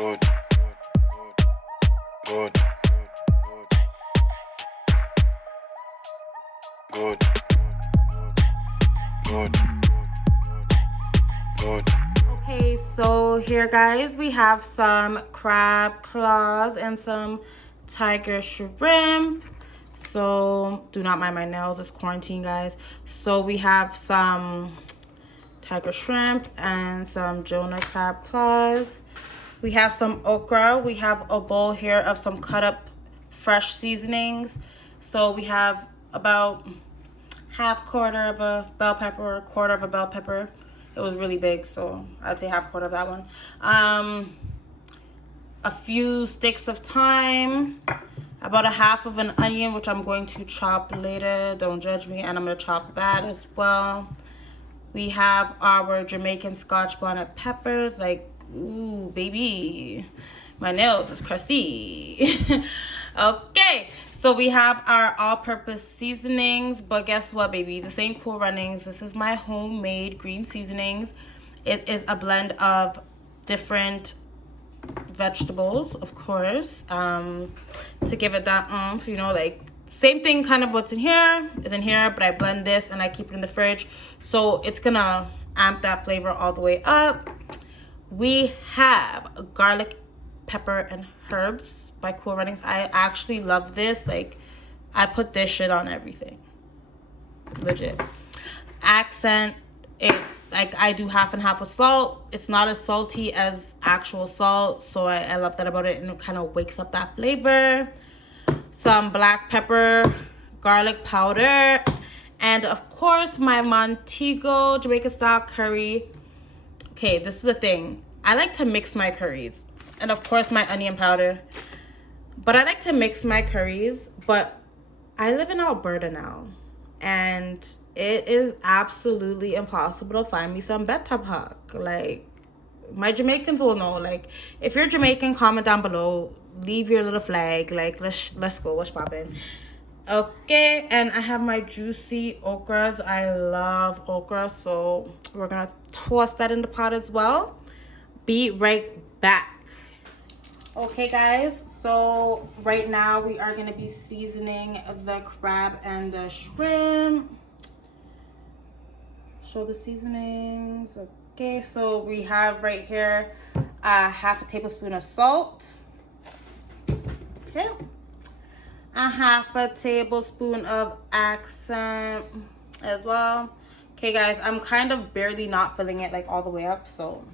good, good, good, good, good. Okay, so here guys, we have some crab claws and some tiger shrimp. So do not mind my nails, it's quarantine guys. So we have some tiger shrimp and some Jonah crab claws. We have some okra. We have a bowl here of some cut up fresh seasonings. So we have about half quarter of a bell pepper or a quarter of a bell pepper. It was really big, so I'd say half quarter of that one. A few sticks of thyme, about a half of an onion, which I'm going to chop later. Don't judge me, and I'm gonna chop that as well. We have our Jamaican Scotch bonnet peppers, like, ooh, baby, my nails is crusty. Okay, so we have our all-purpose seasonings, but guess what, baby? This ain't Cool Runnings. This is my homemade green seasonings. It is a blend of different vegetables, of course, to give it that oomph, you know, like same thing kind of what's in here is in here, but I blend this and I keep it in the fridge, so it's gonna amp that flavor all the way up. We have garlic, pepper, and herbs by Cool Runnings. I actually love this. Like, I put this shit on everything, legit. Accent it, like I do half and half of salt. It's not as salty as actual salt, so I love that about it, and it kind of wakes up that flavor. Some black pepper, garlic powder, and of course my Montego Jamaican style curry. Okay, this is the thing. I like to mix my curries, and of course my onion powder. But I like to mix my curries, but I live in Alberta now, and it is absolutely impossible to find me some betapak. Like, my Jamaicans will know. Like, if you're Jamaican, comment down below. Leave your little flag. Like, let's go. What's poppin'? Okay, and I have my juicy okras. I love okra, so we're gonna toss that in the pot as well. Be right back. Okay guys, so right now we are gonna be seasoning the crab and the shrimp. Show the seasonings. Okay, so we have right here half a tablespoon of salt. Okay, a half a tablespoon of accent as well. Okay guys, I'm kind of barely not filling it like all the way up, so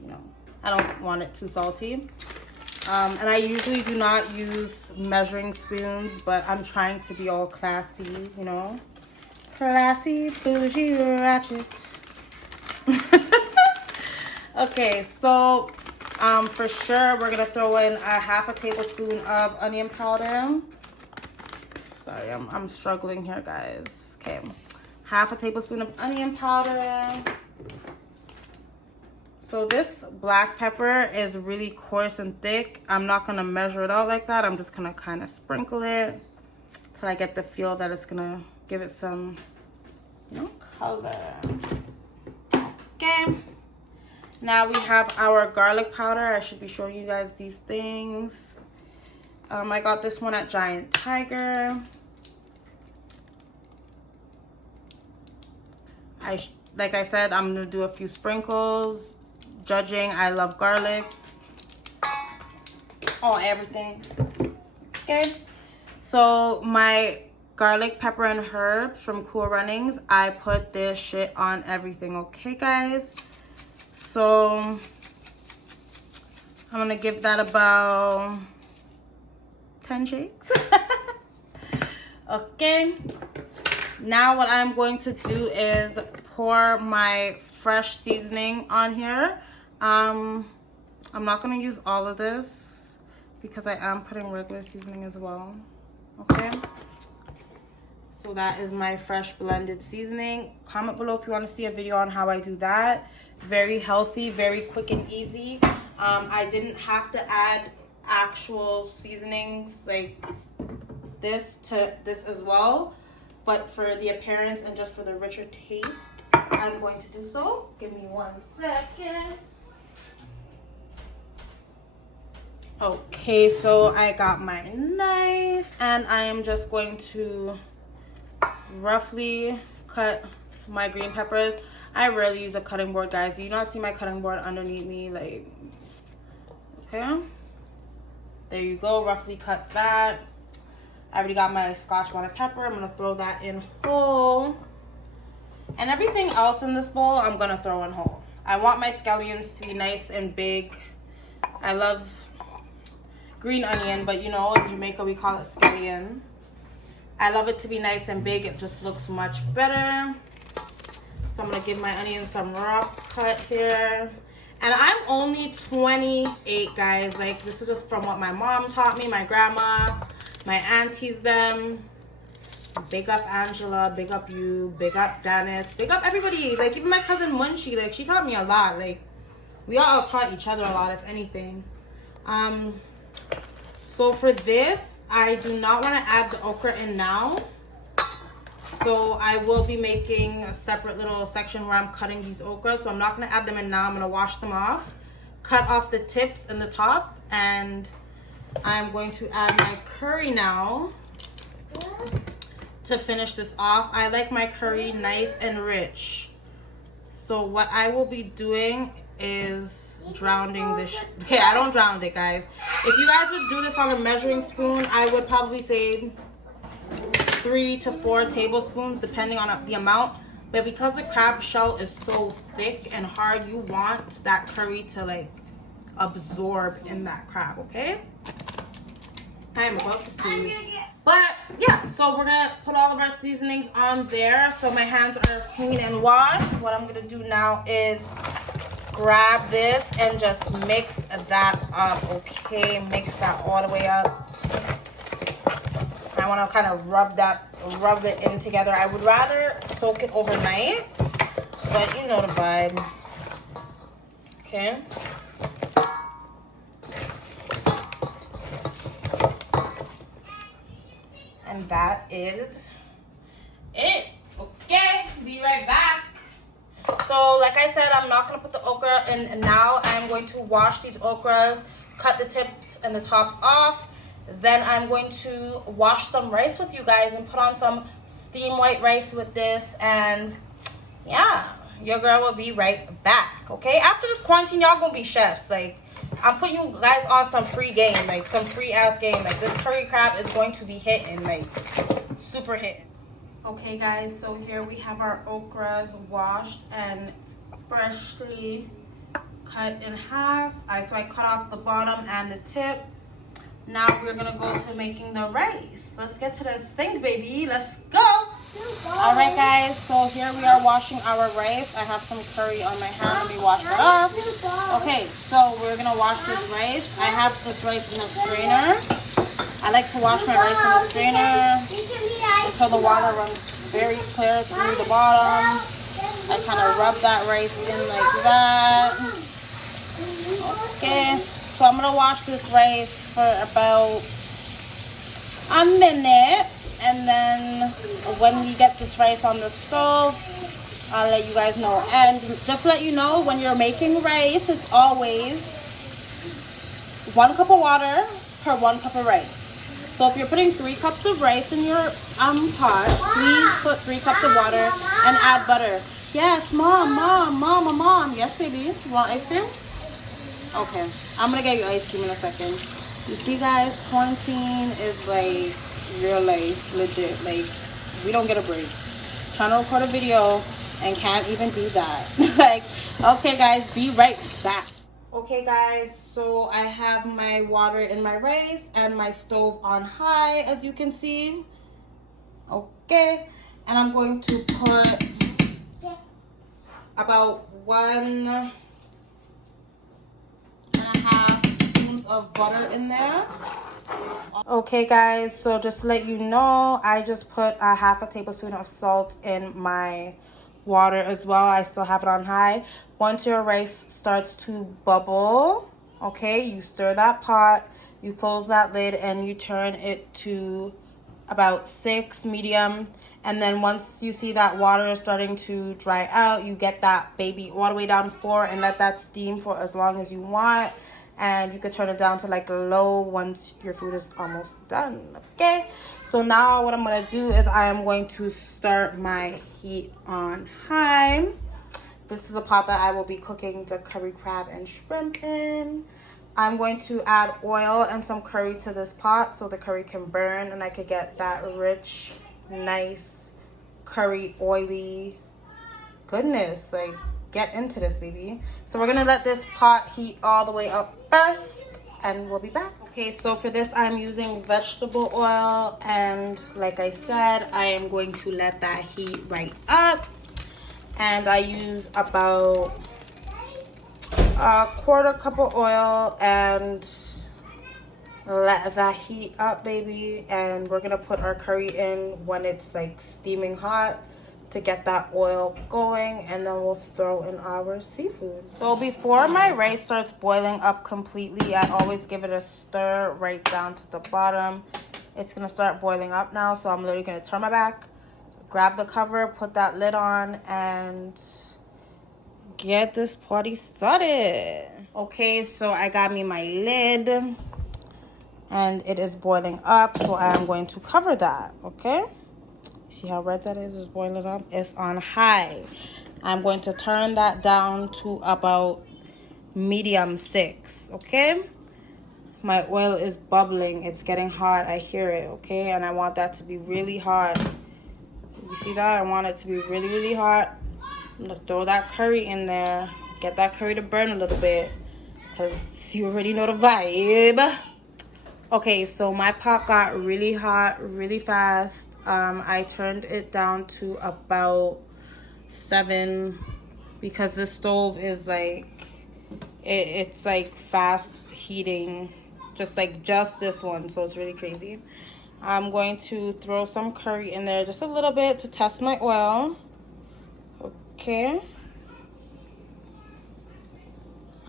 you know, I don't want it too salty. And I usually do not use measuring spoons, but I'm trying to be all classy, you know. Classy, bougie, ratchet. Okay, so for sure we're gonna throw in a half a tablespoon of onion powder. Sorry, I'm struggling here, guys. Okay, half a tablespoon of onion powder. So this black pepper is really coarse and thick. I'm not gonna measure it out like that. I'm just gonna kind of sprinkle it till I get the feel that it's gonna give it some, you know, color. Okay. Now we have our garlic powder. I should be showing you guys these things. I got this one at Giant Tiger. Like I said, I'm gonna do a few sprinkles. Judging, I love garlic. Oh, everything. Okay. So my garlic, pepper, and herbs from Cool Runnings, I put this shit on everything. Okay, guys. So I'm gonna give that about 10 shakes. Okay. Now what I'm going to do is pour my fresh seasoning on here. I'm not gonna use all of this because I am putting regular seasoning as well. Okay. So that is my fresh blended seasoning. Comment below if you want to see a video on how I do that. Very healthy, very quick and easy. I didn't have to add actual seasonings like this to this as well, but for the appearance and just for the richer taste, I'm going to do so. Give me 1 second. Okay, so I got my knife and I am just going to roughly cut my green peppers. I rarely use a cutting board, guys. Do you not see my cutting board underneath me? Like, okay, there you go. Roughly cut that. I already got my Scotch bonnet pepper. I'm gonna throw that in whole, and everything else in this bowl I'm gonna throw in whole. I want my scallions to be nice and big. I love green onion, but you know, in Jamaica we call it scallion. I love it to be nice and big. It just looks much better. So I'm gonna give my onions some rough cut here. And I'm only 28, guys. Like, this is just from what my mom taught me, my grandma, my aunties them. Big up Angela, big up you, big up Janice, big up everybody. Like, even my cousin Munchie, like, she taught me a lot. Like, we all taught each other a lot, if anything. So for this, I do not want to add the okra in now. So I will be making a separate little section where I'm cutting these okras. So I'm not going to add them in now. I'm going to wash them off, cut off the tips and the top, and I'm going to add my curry now to finish this off. I like my curry nice and rich. So what I will be doing is drowning this. Okay, I don't drown it, guys. If you guys would do this on a measuring spoon, I would probably say 3 to 4 tablespoons, depending on the amount. But because the crab shell is so thick and hard, you want that curry to like absorb in that crab. Okay, I am about to sneeze. But yeah, so we're gonna put all of our seasonings on there. So my hands are clean and washed. What I'm gonna do now is grab this and just mix that up. Okay, mix that all the way up. I want to kind of rub it in together. I would rather soak it overnight, but you know the vibe. Okay. And that is it. Okay, be right back. So like I said, I'm not going to put the okra in now. I'm going to wash these okras, cut the tips and the tops off. Then I'm going to wash some rice with you guys and put on some steamed white rice with this. And yeah, your girl will be right back. Okay, after this quarantine, y'all gonna be chefs. Like, I'm putting you guys on some free game, like some free ass game. Like, this curry crab is going to be hitting, like super hitting. Okay guys, so here we have our okras washed and freshly cut in half. So I cut off the bottom and the tip. Now we're gonna go to making the rice. Let's get to the sink, baby. Let's go. All right, guys. So here we are washing our rice. I have some curry on my hand. Let me wash it off. Okay, so we're gonna wash this rice. I have this rice in a strainer. I like to wash my rice in a strainer until the water runs very clear through the bottom. I kind of rub that rice in like that. Okay. So I'm gonna wash this rice for about a minute, and then when we get this rice on the stove, I'll let you guys know. And just to let you know, when you're making rice, it's always 1 cup of water per 1 cup of rice. So if you're putting 3 cups of rice in your pot, please put 3 cups of water and add butter. Yes, mom. Yes, baby. You want ice cream? Okay, I'm gonna get you ice cream in a second. You see, guys, quarantine is like real life, legit. Like, we don't get a break. Trying to record a video and can't even do that. Like, okay, guys, be right back. Okay, guys, so I have my water in my rice and my stove on high, as you can see. Okay, and I'm going to put about 1.5 spoons of butter in there. Okay guys, so just to let you know, I just put a 1/2 tablespoon of salt in my water as well. I still have it on high. Once your rice starts to bubble, okay, you stir that pot, you close that lid, and you turn it to about 6 medium. And then once you see that water is starting to dry out, you get that baby all the way down to 4 and let that steam for as long as you want. and you could turn it down to like low once your food is almost done. Okay, so now what I'm gonna do is I am going to start my heat on high. This is a pot that I will be cooking the curry crab and shrimp in. I'm going to add oil and some curry to this pot so the curry can burn and I could get that rich, nice, curry, oily goodness. Like, get into this, baby. So we're gonna let this pot heat all the way up first and we'll be back. Okay, so for this I'm using vegetable oil, and like I said, I am going to let that heat right up. And I use about a quarter cup of oil and let that heat up, baby. And we're gonna put our curry in when it's like steaming hot to get that oil going, and then we'll throw in our seafood. So before my rice starts boiling up completely, I always give it a stir right down to the bottom. It's gonna start boiling up now, so I'm literally gonna turn my back, grab the cover, put that lid on, and get this party started. Okay, so I got me my lid and it is boiling up, so I am going to cover that. Okay, see how red that is? It's boiling up. It's on high. I'm going to turn that down to about medium 6. Okay, my oil is bubbling. It's getting hot. I hear it. Okay, and I want that to be really hot. You see that? I want it to be really, really hot. I'm gonna throw that curry in there. Get that curry to burn a little bit, because you already know the vibe. Okay, so my pot got really hot really fast. I turned it down to about 7 because this stove is like, it's like fast heating, just this one, so it's really crazy. I'm going to throw some curry in there, just a little bit to test my oil. Okay.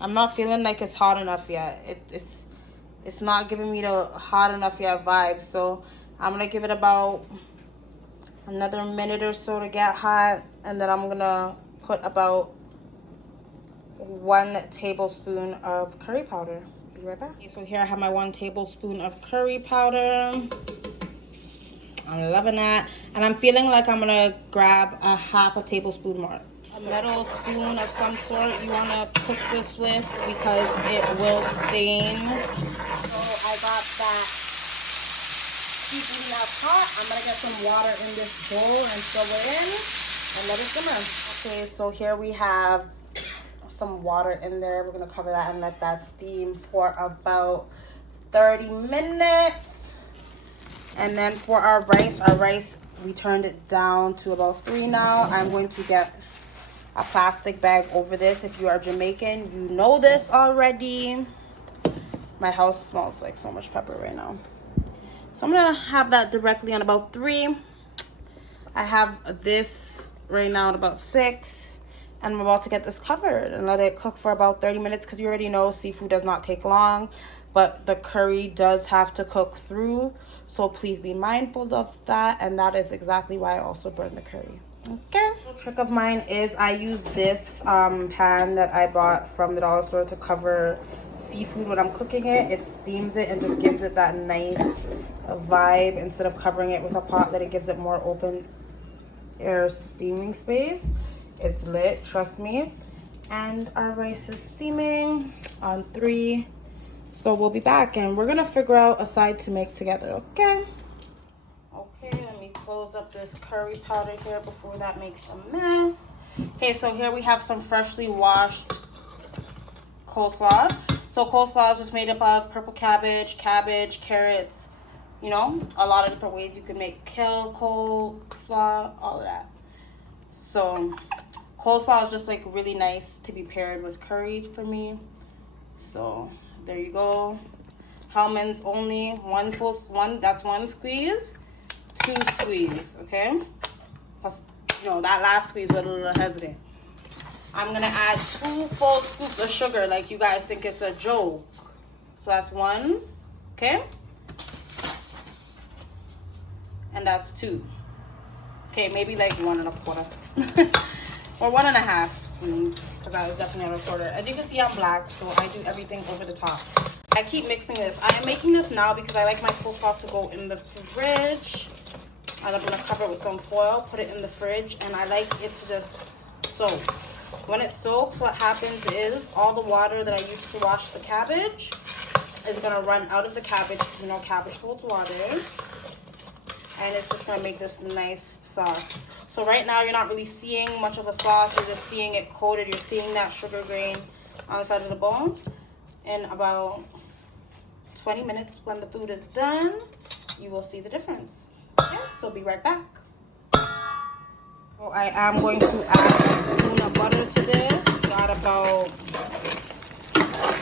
I'm not feeling like it's hot enough yet. It's not giving me the hot enough yet vibe. So I'm going to give it about another minute or so to get hot. And then I'm going to put about 1 tablespoon of curry powder. Be right back. Okay, so here I have my 1 tablespoon of curry powder. I'm loving that. And I'm feeling like I'm gonna grab a half a tablespoon more. A metal spoon of some sort you wanna cook this with, because it will stain. So I got that seafood in that pot. I'm gonna get some water in this bowl and throw it in and let it simmer. Okay, so here we have some water in there. We're gonna cover that and let that steam for about 30 minutes. And then for our rice, we turned it down to about 3 now. I'm going to get a plastic bag over this. If you are Jamaican, you know this already. My house smells like so much pepper right now. So I'm gonna have that directly on about 3. I have this right now at about 6. And I'm about to get this covered and let it cook for about 30 minutes, because you already know seafood does not take long, but the curry does have to cook through. So please be mindful of that, and that is exactly why I also burn the curry. Okay. A trick of mine is I use this pan that I bought from the dollar store to cover seafood when I'm cooking it. It steams it and just gives it that nice vibe, instead of covering it with a pot that it gives it more open air steaming space. It's lit, trust me. And our rice is steaming on 3. So we'll be back and we're gonna figure out a side to make together, okay? Okay, let me close up this curry powder here before that makes a mess. Okay, so here we have some freshly washed coleslaw. So coleslaw is just made up of purple cabbage, carrots, you know, a lot of different ways you can make kale coleslaw, all of that. So coleslaw is just like really nice to be paired with curry for me. So there you go. Hellman's only that's 1 squeeze, 2 squeeze, okay? Plus, you know, that last squeeze was a little hesitant. I'm gonna add 2 full scoops of sugar, like you guys think it's a joke. So that's 1, okay? And that's 2. Okay, maybe like 1 1/4. Or 1 1/2 spoons because I was definitely on a recorder. As you can see, I'm black, so I do everything over the top. I keep mixing this. I am making this now because I like my coleslaw to go in the fridge. And I'm gonna cover it with some foil, put it in the fridge, and I like it to just soak. When it soaks, what happens is all the water that I used to wash the cabbage is gonna run out of the cabbage. You know, cabbage holds water, and it's just gonna make this nice sauce. So right now you're not really seeing much of a sauce, you're just seeing it coated. You're seeing that sugar grain on the side of the bowl. In about 20 minutes, when the food is done, you will see the difference. Okay, so be right back. So I am going to add a spoon of butter to this. Got about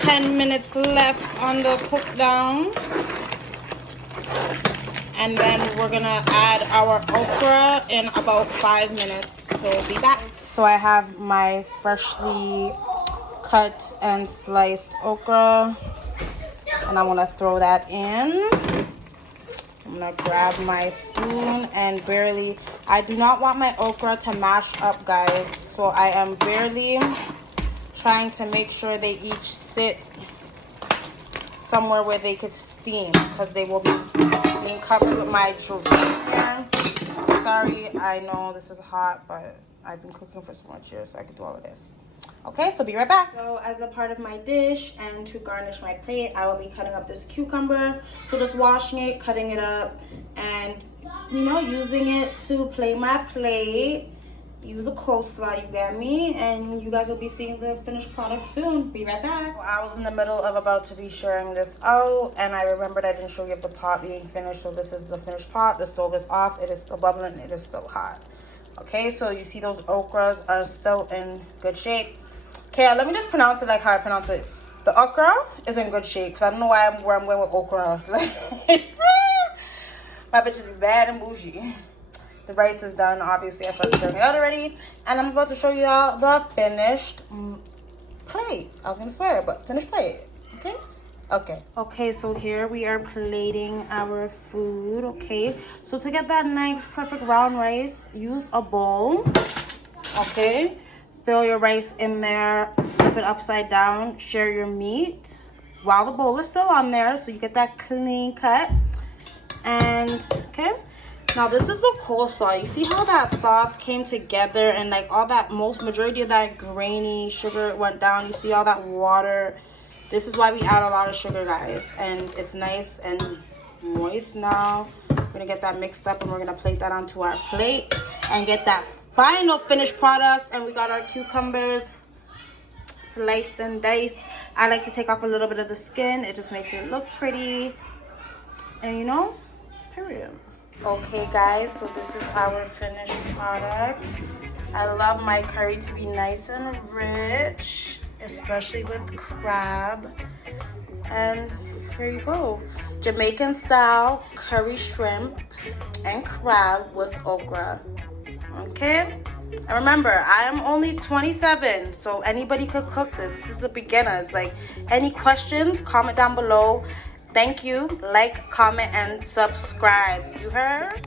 10 minutes left on the cook down. And then we're gonna add our okra in about 5 minutes. So be back. So I have my freshly cut and sliced okra, and I'm gonna throw that in. I'm gonna grab my spoon and barely, I do not want my okra to mash up, guys. So I am barely trying to make sure they each sit somewhere where they could steam, because they will be being covered with my Jamaican. Sorry, I know this is hot, but I've been cooking for so much years, so I could do all of this. Okay, so be right back. So as a part of my dish and to garnish my plate, I will be cutting up this cucumber. So just washing it, cutting it up, and you know, using it to plate my plate. Use a coleslaw, you get me? And you guys will be seeing the finished product soon. Be right back. Well, I was in the middle of about to be sharing this out, and I remembered I didn't show you the pot being finished. So this is the finished pot. The stove is off. It is still bubbling. It is still hot. Okay, so you see those okras are still in good shape. Okay, let me just pronounce it like how I pronounce it. The okra is in good shape, because I don't know where I'm going with okra. My bitch is bad and bougie. The rice is done, obviously. I started stirring it out already. And I'm about to show you all the finished plate. I was going to swear, but finished plate. Okay? Okay. Okay, so here we are plating our food. Okay. So to get that nice, perfect round rice, use a bowl. Okay. Fill your rice in there, flip it upside down, share your meat while the bowl is still on there, so you get that clean cut. And okay, now this is the coleslaw. You see how that sauce came together, and like all that, majority of that grainy sugar went down. You see all that water. This is why we add a lot of sugar, guys, and it's nice and moist. Now we're gonna get that mixed up, and we're gonna plate that onto our plate and get that final finished product. And we got our cucumbers sliced and diced. I like to take off a little bit of the skin. It just makes it look pretty, and you know, period. Okay guys, so this is our finished product. I love my curry to be nice and rich, especially with crab. And here you go, Jamaican style curry shrimp and crab with okra. Okay, and remember, I am only 27, so anybody could cook this. This is a beginner's. Like, any questions, comment down below. Thank you. Like, comment, and subscribe. You heard?